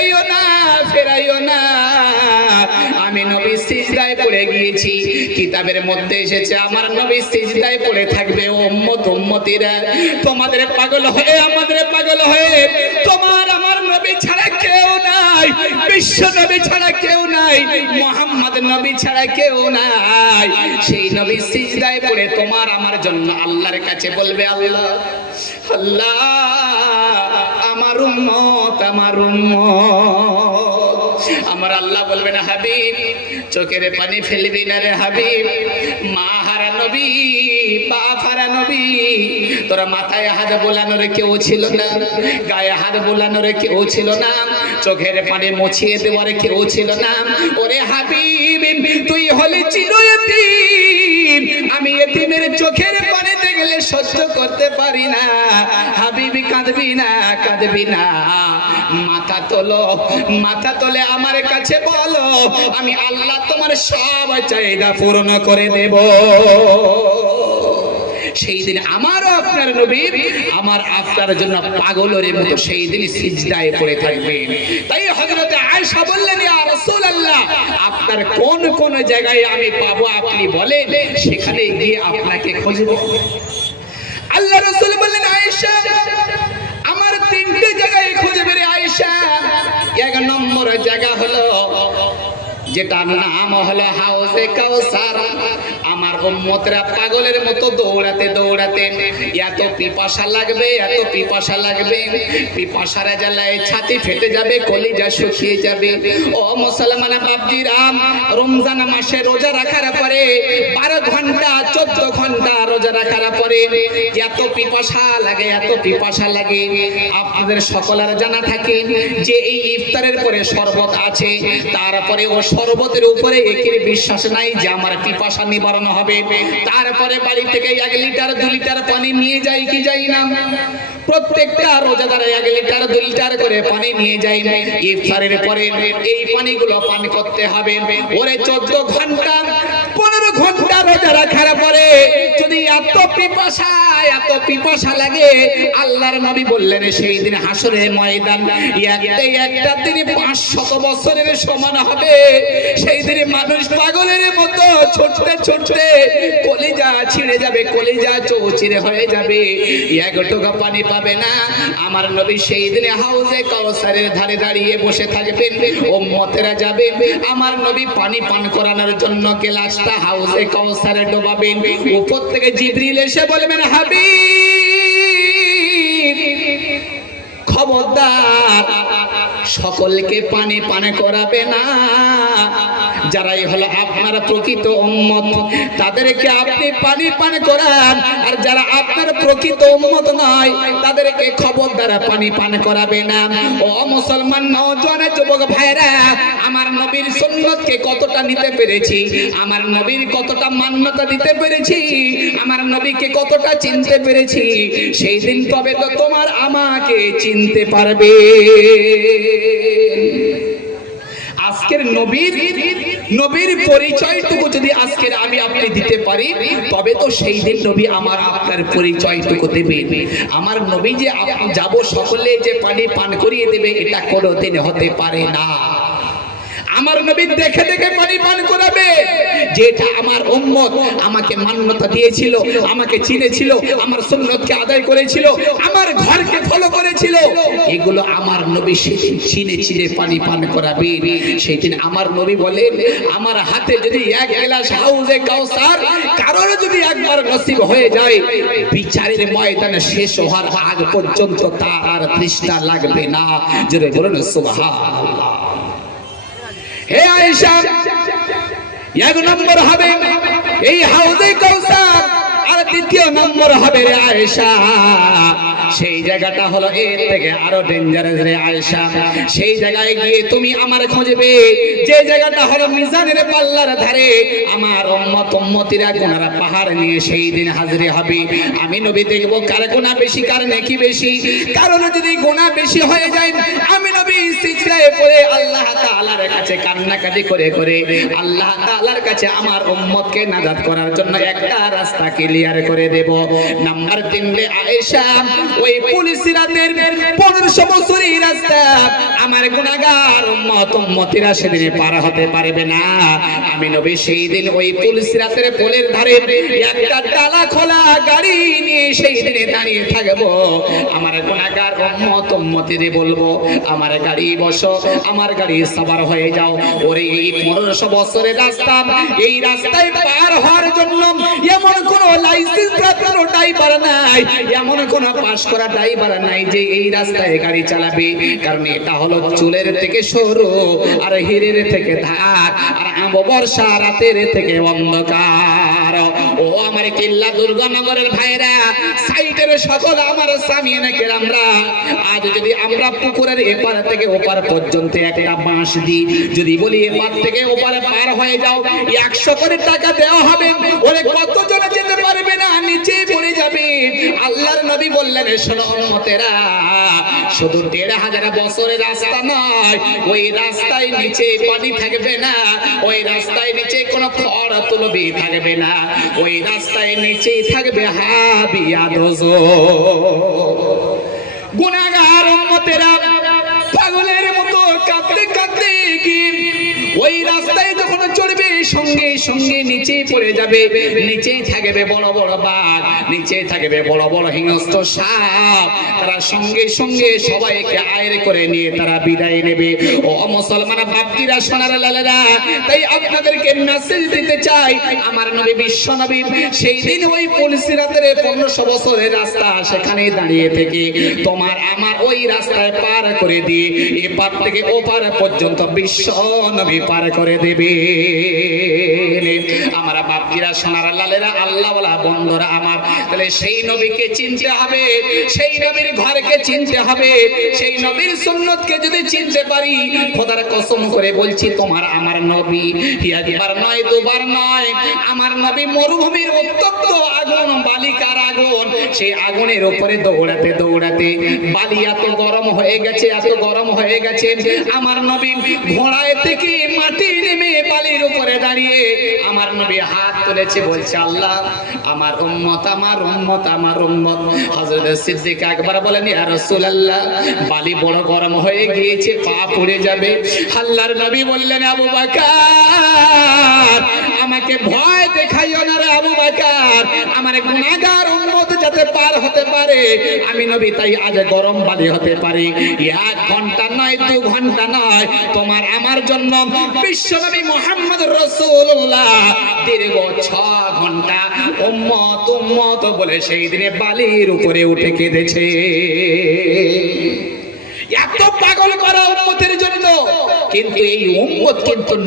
ফেরাইও না, ফেরাইও না। আমি নবী সিজদায় পড়ে গিয়েছি, কিতাবের মধ্যে এসেছে আমার নবী সিজদায় পড়ে থাকবে। ও উম্মত উম্মতিরা, তোমাদের পাগল হয়ে আমাদের পাগল হয়ে তোমার আমার নবী ছাড়া কেউ নাই, বিশ্ব নবী ছাড়া কেউ নাই, মুহাম্মদ নবী ছাড়া কেউ নাই। সেই নবী সিজদায় পড়ে তোমার আমার জন্য আল্লাহর কাছে বলবে, আল্লাহ আল্লাহ আমার উম্মত, আমার উম্মত। আমার আল্লাহ বলবেন, হাবিব চোখের পানি ফেলবি না রে হাবিব। মা হারা নবী, বাপ হারা নবী, তোরা মাথায় হাত বোলানোর কেউ ছিল না, গায়ে হাত বোলানোর কেউ ছিল না, চোখের পানি মুছিয়ে দেওয়ার কেউ ছিল না। ওরে হাবিব তুই হলে চির এতিম, আমি এতিমের চোখের পানি দেখলে সহ্য করতে পারি না। হাবিবি কাঁদবি না, কাঁদবি না, মাথা তোলো, মাথা তোলে আমার কাছে বলো, আমি আল্লাহ তোমার সব চাহিদা পূরণ করে দেব। সেই দিন আমারও আপনার নবী আমার আপনার জন্য পাগলের মতো সেই দিন সিজদায় পড়ে থাকবেন। তাই হযরত আয়েশা বললেন, ইয়া রাসূলুল্লাহ আপনার কোন কোন জায়গায় আমি পাবো আপনি বলেন, সেখানে গিয়ে আপনাকে খুঁজব। আল্লাহ রাসূল বললেন, আয়েশা আমার তিনটে জায়গায় খুঁজবে রে আয়েশা। এক নম্বর জায়গা হলো যেটার নাম হলো হাউজে কাউসার। আমার উম্মতরা পাগলের মতো দৌড়াতে দৌড়াতে এত পিপাসা লাগবে, এত পিপাসা লাগবে, পিপাসারা জ্বালায় ছাতি ফেটে যাবে, কলিজা শুকিয়ে যাবে। ও মুসলমান বাপজিরা, রমজান মাসে রোজা রাখার পরে 12 ঘন্টা 14 ঘন্টা রোজা রাখার পরে এত পিপাসা লাগে, এত পিপাসা লাগে। আপনাদের সকলের জানা থাকে যে এই ইফতারের পরে শরবত আছে, তারপরে ও শরবতের উপরে একের বিশ্বাস নাই যে আমার পিপাসা নিবারণ হবে। তারপরে বাড়ি থেকে 1 লিটার 2 লিটার পানি নিয়ে যাই কি যাই না? প্রত্যেকটা রোজাদার 1 লিটার 2 লিটার করে পানি নিয়ে যায়। ইফতারের পরে এই পানিগুলো পান করতে হবে। ওরে 14 ঘন্টা 15 ঘন্টা রোজা রাখার পরে যদি এত পিপাসা লাগে, আল্লাহর নবী বললেন সেই দিন হাসরের ময়দান একটা দিন 500 বছরের সমান হবে। সেই দিন মানুষ পাগলের মতো ছুটতে ছুটতে কলিজা ছিঁড়ে যাবে, কলিজা চৌচিরে হয়ে যাবে, এক টোকা পানি পাবে না। আমার নবী সেই দিনে হাউজে কাউসারের ধারে দাঁড়িয়ে বসে থাকবেন, উম্মতেরা যাবে আমার নবী পানি পান করানোর জন্য গ্লাসটা হাউজে কাউসারে ডোবাবেন। উপর থেকে জিবরিল এসে বলবেন, হাবিব খবরদার সকলকে পানি পান করাবে না। যারাই হলো আপনার প্রকৃত উম্মত তাদেরকে আপনি পানি পান করান, আর যারা আপনার প্রকৃত উম্মত নয় তাদেরকে খবরদার পানি পান করাবে না। ও মুসলমান নওজোয়ান যুবক ভাইরা, আমার নবীর সুন্নতকে কতটা নিতে পেরেছি, আমার নবীর কতটা মান্যতা দিতে পেরেছি, আমার নবীকে কতটা চিনতে পেরেছি, সেই দিন তবে তো তোমার আমাকে চিনতে পারবে। আজকের নবীর পরিচয়টুকু যদি আজকের আমি আপনি দিতে পারি, তবে তো সেই দিন নবী আমার আপনার পরিচয়টুকু দেবেন। আমার নবী যে যাব সকলে যে পানি পান করিয়ে দেবে, এটা কোনোদিন হতে পারে না। আমার নবী দেখে দেখে পানি পান করাবে, যেটা আমার উম্মত আমাকে মান্যতা দিয়েছিল, আমাকে চিনেছিল, আমার সুন্নতকে আদায় করেছিল, আমার ঘরকে ফলো করেছিল, এগুলো আমার নবী চিনে চিনে পানি পান করাবে। সেই দিন আমার নবী বলেন, আমার হাতে যদি 1 গ্লাস হাউজে কাউসার কারোর যদি একবার নসিব হয়ে যায়, বিচারের ময়দানে শেষ হওয়ার আগ পর্যন্ত তার আর তৃষ্ণা লাগবে না। জোরে বলুন সুবহানাল্লাহ। হে আয়েশা, 1 নম্বর হবে এই হাউজে কাউসার, আর 2য় নম্বর হবে রে আয়েশা সেই জায়গাটা হলো এর থেকে আরো ডেঞ্জারাস রে আয়েশা। সেই জায়গায় গিয়ে তুমি আমার খুঁজবে, যে জায়গাটা হলো মিজানের পাল্লার ধারে। আমার উম্মত উম্মতিরা গুনারা পাহাড় নিয়ে সেই দিন হাজির হবে। আমি নবী দেখব কার গুনাহ বেশি, কার নেকি বেশি। কারণ যদি গুনাহ বেশি হয়ে যায়, আমি নবী সিজদায় পড়ে আল্লাহ তাআলার কাছে কান্নাকাটি করে করে আল্লাহ তাআলার কাছে আমার উম্মতকে নাজাত করার জন্য একটা রাস্তা ক্লিয়ার করে দেব। নাম্বার 3 রে আয়েশা, ওই পুলিশ রাতের 1500 বছরের রাস্তা আমার গুনাহগার উম্মতিরা সেদিনে পার হতে পারবে না। আমি নবী সেই দিন ওই পুলসিরাতের পোলের ধারে একটা ডালা খোলা গাড়ি নিয়ে সেই দিনে দাঁড়িয়ে থাকবো। আমার গুনাহগার উম্মতিরে বলবো, আমার গাড়ি বসো, আমার গাড়ি সবার হয়ে যাও। ওরে এই 1500 বছরের রাস্তা, এই রাস্তায় পার হওয়ার জন্য এমন কোন লাইসেন্স প্রাপ্ত ড্রাইভার নাই, এমন কোন পাশ করা ড্রাইভার নাই যে এই রাস্তায় গাড়ি চালাবে। কারণ এটা হলো চুলের থেকে সরু, আর হিরের থেকে ধার, আর বর্ষা রাতের থেকে অন্ধকার। ও আমার কিল্লা দুর্গানগরের ভাইরা, সাইডের সকল আমার সামিয়ানা কেরামরা, আজ যদি আমরা পুকুরের এপার থেকে ওপার পর্যন্ত একটা বাঁশ দিই, যদি বলি এপার থেকে ওপারে পার হয়ে যাও, 100 করে টাকা দেওয়া হবে। ওরে কতজন যেতে পারবে না, নিচে পড়ে যাবে। আল্লাহর নবী বললেন, শোনো উম্মতেরা, শুধু 1500 বছরের রাস্তা নয়, ওই রাস্তায় নিচে পানি থাকবে না, ওই রাস্তায় নিচে কোনো খড় তুলবি থাকবে না, ওই রাস্তায় নিচে থাকবে হাবিয়া দোজো। গুনাহগার উম্মতেরা পাগলের মতো কাঁদতে কাঁদতে গিয়ে ওই রাস্তায় যখন চড়বে, সঙ্গে সঙ্গে নিচে পড়ে যাবে। নিচেই থাকবে বড় বড় বাঘ, নিচে থাকবে বড় বড় হিংস্র সাপ, তারা সঙ্গে সঙ্গে সবাইকে আয়ের করে নিয়ে তারা বিদায় নেবে। ও মুসলমান বাপজিরা, সোনার লালেরা, তাই আপনাদেরকে মেসেজ দিতে চাই, আমার নবী বিশ্ব নবী সেই দিন ওই পুলসিরাতের 1500 বছরের রাস্তা সেখানে দাঁড়িয়ে থেকে তোমার আমার ওই রাস্তায় পার করে দিয়ে এপার থেকে ওপার পর্যন্ত বিশ্ব নবী পার করে দেবে। আমার বাপজিরা, সোনার লালেরা, আল্লাহওয়ালা বন্ধুরা আমার, তাহলে সেই নবীকে চিনতে হবে, সেই নবীর ঘরকে চিনতে হবে, সেই নবীর সুন্নতকে যদি চিনতে পারি, খোদার কসম করে বলছি, তোমার আমার নবী একবার নয় দুবার নয়, আমার নবী মরুভূমির উত্তপ্ত আগুন, বালিকার আগুন, সেই আগুনের উপরে দৌড়াতে দৌড়াতে বালি এত গরম হয়ে গেছে, এত গরম হয়ে গেছে, আমার নবী ঘোড়ায় থেকে মাটি নেমে বালির উপরে দাঁড়িয়ে আমার নবী হাত তুলেছে, বলছে, আল্লাহ আমার উম্মত, আমার উম্মত, আমার উম্মত। হযরত সিদ্দিক আকবর বলেন, ইয়া রাসূলুল্লাহ, বালি বড় গরম হয়ে গিয়েছে, পা পুড়ে যাবে। আল্লাহর নবী বললেন, আবু বকর, আমাকে ভয় দেখাইও না রে আবু বকর, আমার গুনাহগার উম্মত যাতে পার হতে পারে, আমি নবী তাই আজ গরম বালি হতে পারি। 1 ঘন্টা নয়, 2 ঘন্টা নয়, তোমার আমার জন্য বিশ্ব নবী মুহাম্মদ রাসূলুল্লাহ দীর্ঘ 6 ঘন্টা উম্মত উম্মত বলে সেই দিনে বালির উপরে উঠে কেঁদেছে। এত পাগল করা উম্মতের জন্য, কিন্তু এই উম্মত কিন্তু